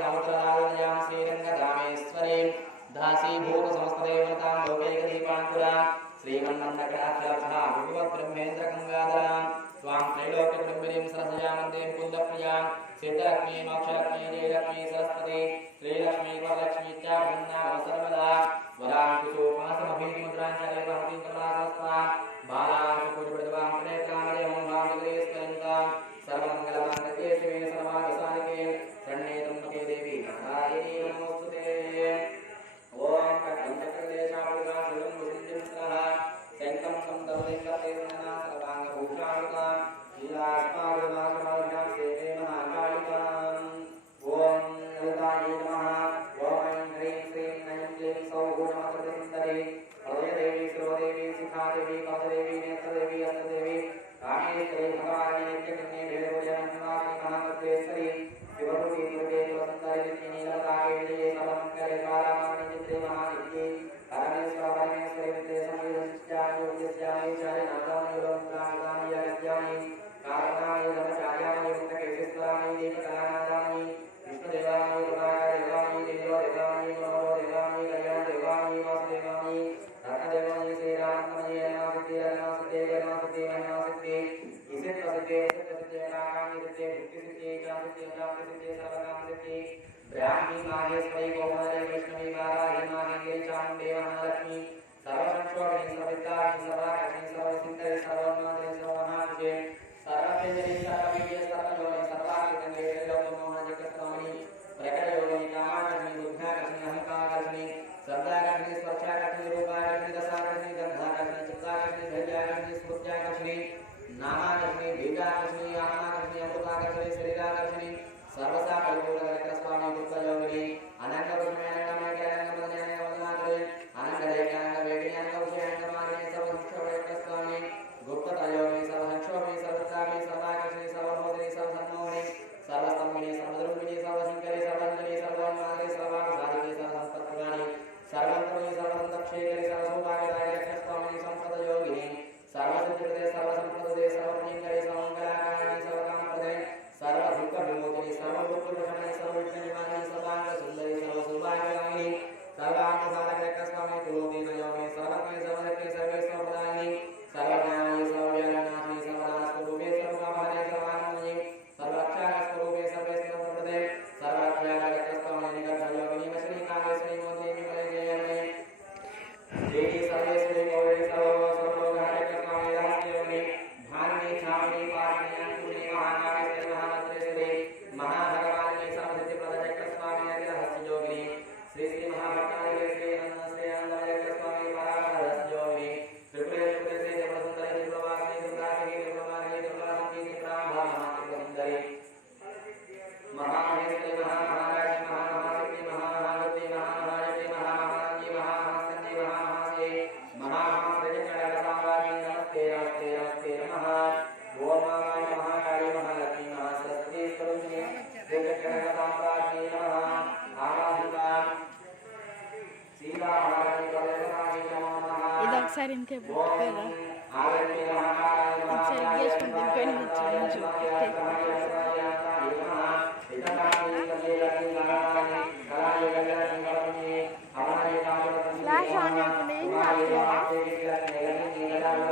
समुद्रराजयां श्रीरंगधामेश्वरी दासीभूत समस्तदेवतां लोकैकदीपाङ्कुरा श्रीमन्नन्दकटाक्षलब्धा विभवद्ब्रह्मेन्द्र गङ्गाधरां स्वां त्रैलोक्यकुटुम्बिनीं सरसजामन्तीं कुन्दप्रियां सिद्धलक्ष्मी मोक्षलक्ष्मी जयलक्ष्मी सरस्वती श्रीलक्ष्मी वरलक्ष्मी च वृन्दाव सर्वदा वरां कुशोपासमभीतिमुद्रां च देवहतीं कमलासहस्रां बालां सुपूजितवद्वां प्रणेत्रामदेवं भावनिकलेस्वरन्तां सर्वमङ्गलमाङ्गल्ये शिवे सर्वार्थसाधिके शरण्ये त्र्यम्बके देवी नारायणी नमोस्तुते। ओम कटंचक्रदेशावृता शिवं भुजं स्वाहा शंखं संदर्भिकते नना सर्वांगभूषावृता लीलास्मादुमासमाभ्यां सेवे महाकालिकाम्। ओम ललितायै नमः। ओम ऐं ह्रीं श्रीं ऐं क्लीं सौः नमस्ते हृदयदेवी शिरोदेवी शिखादेवी कवचदेवी नेत्रदेवी हस्तदेवी कामेश्वरी भगवानी नित्यकन्ये भेदभुजनन्दासी महामन्त्रेश्वरी शिवरूपी दुर्गे वसुन्धरी नीलताये विजये सर्वमङ्गले कालामानि चित्रे महानित्ये परमेश्वर परमेश्वरी विद्ये संयुक्त्यानि योग्यस्यानि चारि नादानि योगकामिदानि यज्ञानि कारणानि धर्मचार्याणि मुक्तकेशेश्वराणि दीपकलानादानि विष्णुदेवानि रुद्रादेवानि देवदेवानि मनोदेवानि कल्याणदेवानि वासुदेवानि रत्नदेवानि श्रीराममये नमस्ते नमस्ते नमस्ते नमस्ते इसे प्रसिद्धे प्रसिद्धे नागानि सिद्धे भक्तिसिद्धे जासिद्धे जासिद्धे सर्वकामसिद्धे ब्राह्मी माहेश्वरी गोमदे वैष्णवी वाराही माहेन्द्री चामुण्डे महालक्ष्मी सर्वसंक्षोभिनी सर्वविद्याभिनी सर्वाकर्षणी सर्वसिद्धे सर्वोन्मादे सर्वमहाविजये सर्वतेजरी सर्ववीर्ये सर्वयोनि सर्वाकृतंगे त्रैलोक्यमोहनजगत्स्वामिनी प्रकटयोगिनी कामाकर्षणी बुद्ध्याकर्षणी अहंकारकर्षणी शब्दाकर्षणी स्पर्शाकर्षणी रूपाकर्षणी रसाकर्षणी गन्धाकर्षणी चित्ताकर्षणी धैर्याकर्षणी स्फूर्त्याकर्षणी नामाकर्षणी बीजाकर्षणी आत्माकर्षणी अमृताकर्षणी शरीराकर्षणी सर्वसा परिपूर्णकर्षस्वामी दुःखयोगिनी अनंतवृष्मय अनंतमय अनंतमदने वदनाकरे अनंतरेख अनंतवेदिनी अनंतविषयानंतमालिनी सर्वसंक्षोभयकर्षस्वामी गुप्ततयोगिनी सर्वसंक्षोभिनी सर्वत्राभिनी सर्वाकर्षणी सर्वभूतिनी सर्वसन्मोहिनी सर्वस्तंभिनी सर्वद्रुमिनी सर्वशंकरी सर्वंजनी सर्वोन्मादिनी सर्वासाधिनी सर्वसंपत्प्रदानी सर्वंतमयी सर्वसंतक्षेकरी सर्वसौभाग्यदायिनी लक्ष्मीस्वामिनी संपदयोगिनी सर्वसिद्धिप्रदे सर्वसंपदे सर्वपुण्यकरी सर्वमंगलाकारिणी सर्वकामप्रदे सर्वदुःखविमोचिनी सर्वभूतप्रशमनी सर्वविघ्ननिवारिणी सर्वांगसुन्दरी सर्वसौभाग्यदायिनी सर्वार्थसाधकस्वामी तुलोदीनयोगिनी सर्वज्ञ सर्वशक्ति सर्वेश्वरप्रदायिनी सर्वज्ञानी सर्वव्याधिनाशिनी सर्वदानस्वरूपे सर्वभावने सर्वानन्दमयी सर्वरक्षास्वरूपे सर्वेश्वरप्रदे सर्वज्ञानकस्वामी निगर्भयोगिनी वशनी कामेश्वरी मोदिनी मलयजयने देवी सर्वेश्वरी गौरी सर्वलोकहारिकस्वामी रहस्ययोगिनी भामिनी छामिनी पार्वती अंकुरी महाकामेश्वरी महामंत्रेश्वरी महाभगवानी सर्वसिद्धिप्रदजगत्स्वामी रहस्ययोगिनी श्री श्री महाभट्टारिके श्री श्री आनंदजगत्स्वामी परारहस्ययोगिनी त्रिपुरेश्वरी श्री देवसुंदरी त्रिपुरवासिनी त्रिपुरासिनी त्रिपुरवासिनी त्रिपुरासिनी त्रिपुरांबा महात्रिपुरसुंदरी महामहेश्वरी महामहाराजी महामहाशक्ति महामहागौरी महामहायत्री महामहानंदी महामहास्कंदी महामहासे महामहासृजनकरसाम्राज्ञी नमस्ते नमस्ते नमस्ते नमः। ओम महामाय महाकाली महालक्ष्मी महासरस्वती स्वरूपिणी श्रीचक्रसाम्राज्ञी नमः। आवाहिता सीता महारानी कलेवरानी नमो नमः। इदొకసారి ఇంకే పేరా आरती महाकाली महाकाली ఫ్లాష్ ఆన్ చేయకుండా ఏం చేస్తున్నారా?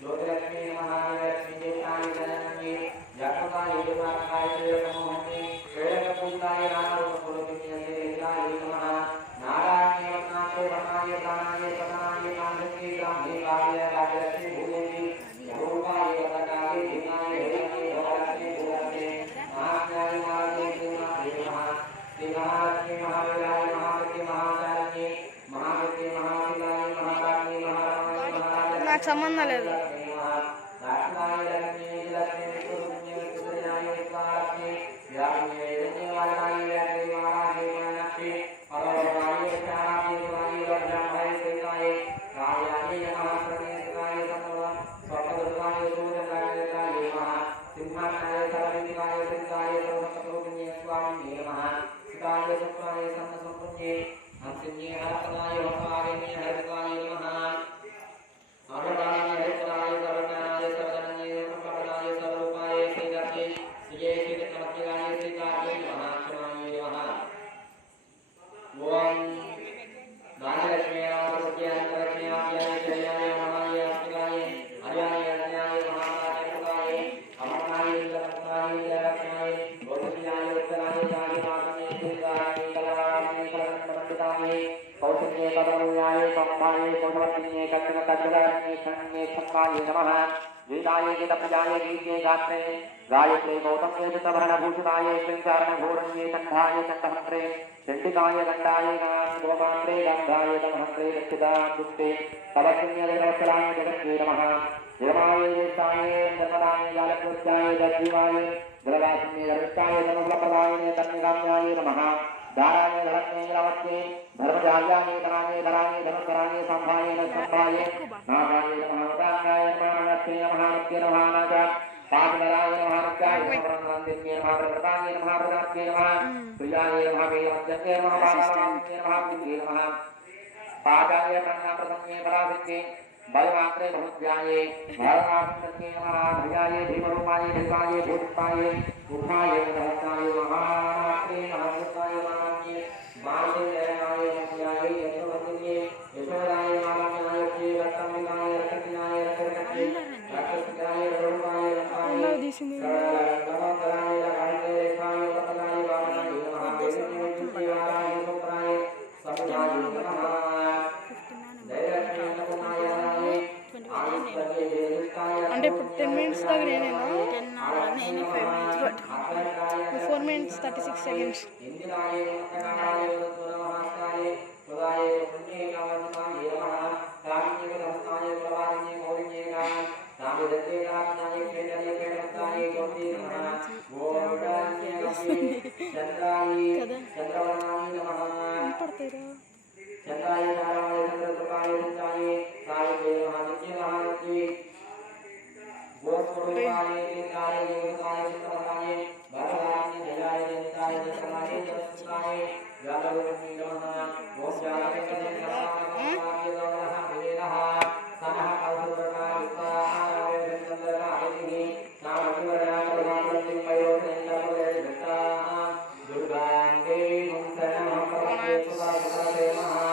ज्योतिलक्ष्मी महालक्ष्मी देशानी जननी जगताय देवाय समोहनी वेदपूताय नामरूपपुरुषिण्यसे देवाय नमः। नारायणे वनाचे वनाय प्राणाय प्राणाय कामधेनुके कामधेकाय राजलक्ष्मी भूदेवी रूपाय वदनाय धीमाय हेरणे भवलक्ष्मी भूवते महाज्ञानी महादेवी नमः। श्री महालक्ष्मी महावीराय महाशक्ति महाशालिनी महाशक्ति महाशिवाय महारानी महारानी महारानी నాకు సంబంధం లేదు। ये वृद्धाये कौशवत्न्ये कण्डकण्डलान्ये खण्ये खण्वाये नमः वेदाये गीतप्रजाये गीत्ये गात्रे गायत्रे गौतम्ये चित्तभरणभूषिताये श्रीचारणघोरण्ये कण्ठाय चण्डहन्त्रे चण्डिकाय दण्डाय गोमात्रे गन्धाय तमहन्त्रे रक्षितान्ते तवस्मिन्ये नमस्काराय जगत्ये नमः जगमाय ज्येष्ठाय धर्मदाय बालकृत्याय दक्षिवाय जलदासिन्ये धर्मिष्ठाय धर्मफलप्रदाय तन्निगाम्याय नमः दाराय धरण्ये रवत्ये धर्मजाल्याय धराय धराय धर्मकराय संभाय संभाय नामाय नमः उदानाय नमः नमस्ते नमः नमस्ते नमः नाजा पादराय नमः नमस्कार नमः प्रदाय नमः प्रदाय नमः प्रियाय नमः वेदज्ञे नमः पादाय नमः विद्ये नमः पादाय प्रणा प्रसन्ने पराविद्ये बलमात्रे बहुध्याये भारतात्मके नमः भयाय धीमरूपाय धीमाय भूताय उठाय नमस्ताय महात्रे नमस्ताय महात्रे मार्गेय नमस्ताय यशोवन्ये यशोदाय नमस्ताय रत्नाय रत्नाय रत्नाय रत्नाय रूपाय रत्नाय नमस्ताय राजे रेखाय रत्नाय वामनाय नमः देवाय नमस्ताय समुदाय नमः అంటే ఇప్పుడు 10 minutes దాకా నేనేనా 10 5 minutes 4 minutes 36 seconds Chandrai Narayan चंद्रप्रकाय Chandrai साये महानित्य महानित्य गोस्वरूपाय इंद्राय देवताय चित्रवताय भगवान जयाय जनिताय समाय जसुताय जातवेदि नमः ओम जातवे नमः नमः वेदः सनः कौशलका विस्ताराय चंद्रराहिः नामवरा प्रभावति मयोरेन्द्रपदे दत्ता दुर्गांगे मुंसनः प्रभवे सुभासुते महा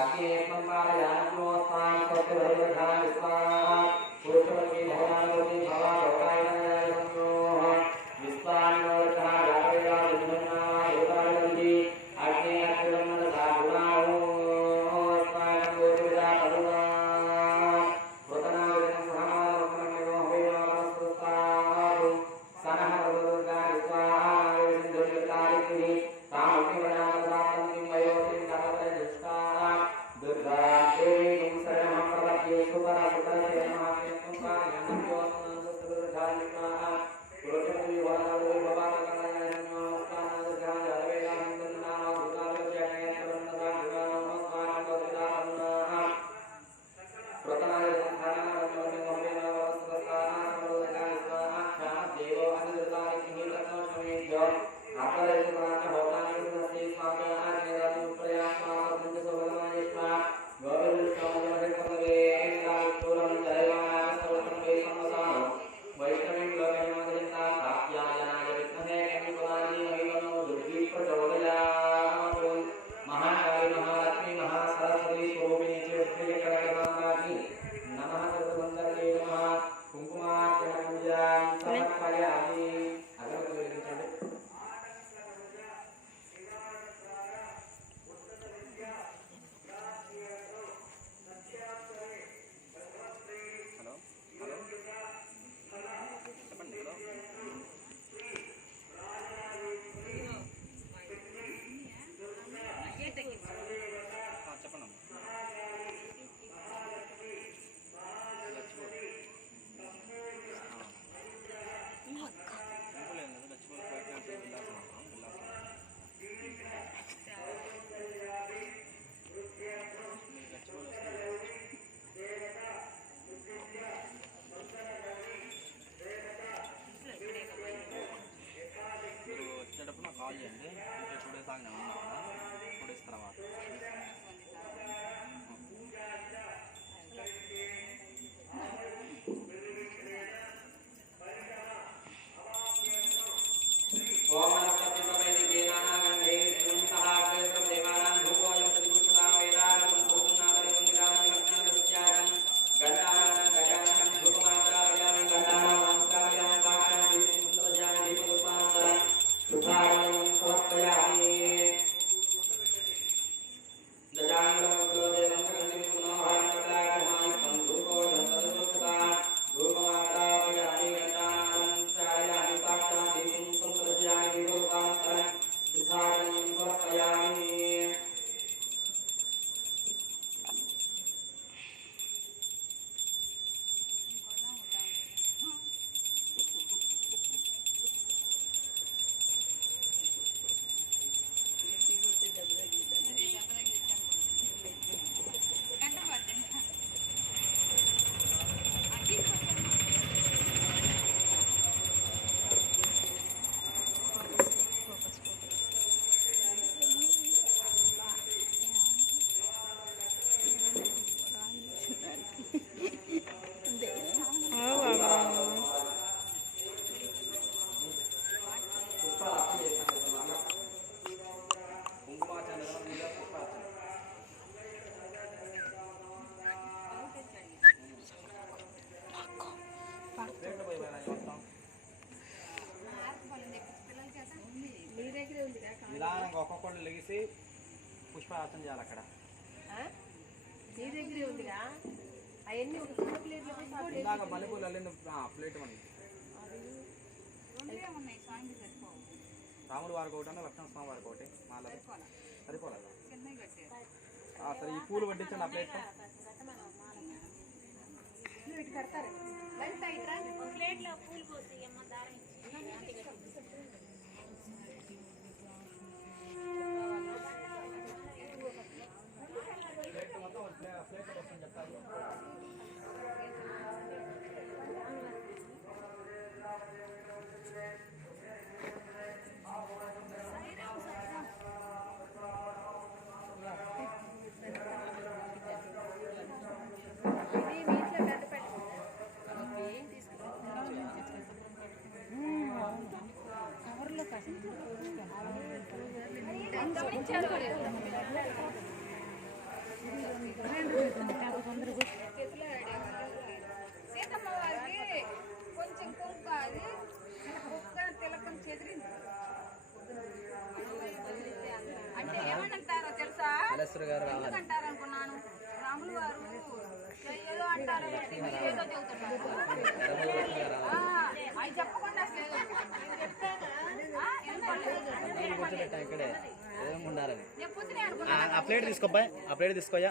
आगे संपादयानो स्थान सत्यवरधा विस्तार पुरुषवती भगवानवती भवा भवाय नमो विस्तारनोरधा राजया विष्णुना योगानंदी आगे अक्षरमन साधुनाओ स्थान गोविंदा पदुना वतना विष्णु महामनो होया वस्तुस्तारु सनः दुर्गा विस्तार विष्णुतारिणी तामि वनामरामि मयोति नमः दुष्टा दुर्गा देवी शरणं प्रपद्ये सुपरा सुतरे नमः कुंभाय नमो नमः पुरुषोत्तमी वरदो भवान कन्या नमो नमः दुर्गा जय नमः दुर्गा जय नमः नमस्कार दुर्गा नमः प्रतनाय संधान नमो नमः नमस्कार दुर्गा स्वाहा देवो अनुदाय किमितनो समेज्य आकारे सुरान होतानि नमस्ते स्वामी आज्ञा प्रयास मार्ग सोभनाय स्वाहा गोविंद स्वामी पदवे इंद्रापुरम जयवाना सर्वसंगे समसानो वैष्णवी लोके मदरिता कात्यायनाय विद्महे कनिकुलानि वैवनो दुर्गी प्रचोदयात् महाकाली महालक्ष्मी महासरस्वती स्वरूपिणी च कनकदानानि नमः सर्वमंगले नमः कुंकुमार्चन पूजां समर्पयामि ఒక్కొక్కళ్ళు లెగిసి పుష్పార్చన చేయాలి అక్కడ. నీ దగ్గరే ఉందిగా అవన్నీ ఒక చిన్న ప్లేట్లో ఇందాక మల్లెపూలు అల్లిన ప్లేట్ మనకి రాముడు వారికి ఒకటి లక్ష్మణ స్వామి వారికి ఒకటి మాల సరిపోలేదా? సరే ఈ పూలు వడ్డించండి ఆ ప్లేట్. కడతారు ప్లేట్లో పూలు పోసి అమ్మ దారం ప్లేట్ మొత్తం ప్లేట్ కోసం చెప్తారు. ఇది మీ ఇంట్లో గడ్డ పెట్టండి ఏం కవర్లో కాసి సీతమ్మ వారికి కొంచెం కుంక అది కుక్క తిలకం చెదిరింది. అంటే ఏమనంటారో తెలుసా? ఎందుకంటారు అనుకున్నాను. రాములు వారు ఏదో అంటారు, ఏదో చెబుతుంటారు. అవి చెప్పకుండా అసలు ఇక్కడే ఏమో ఉండాలని నేను పొద్దునే అనుకున్నాను. ఆ ప్లేట్ తీసుకో, ఆ ప్లేట్ తీసుకోయా.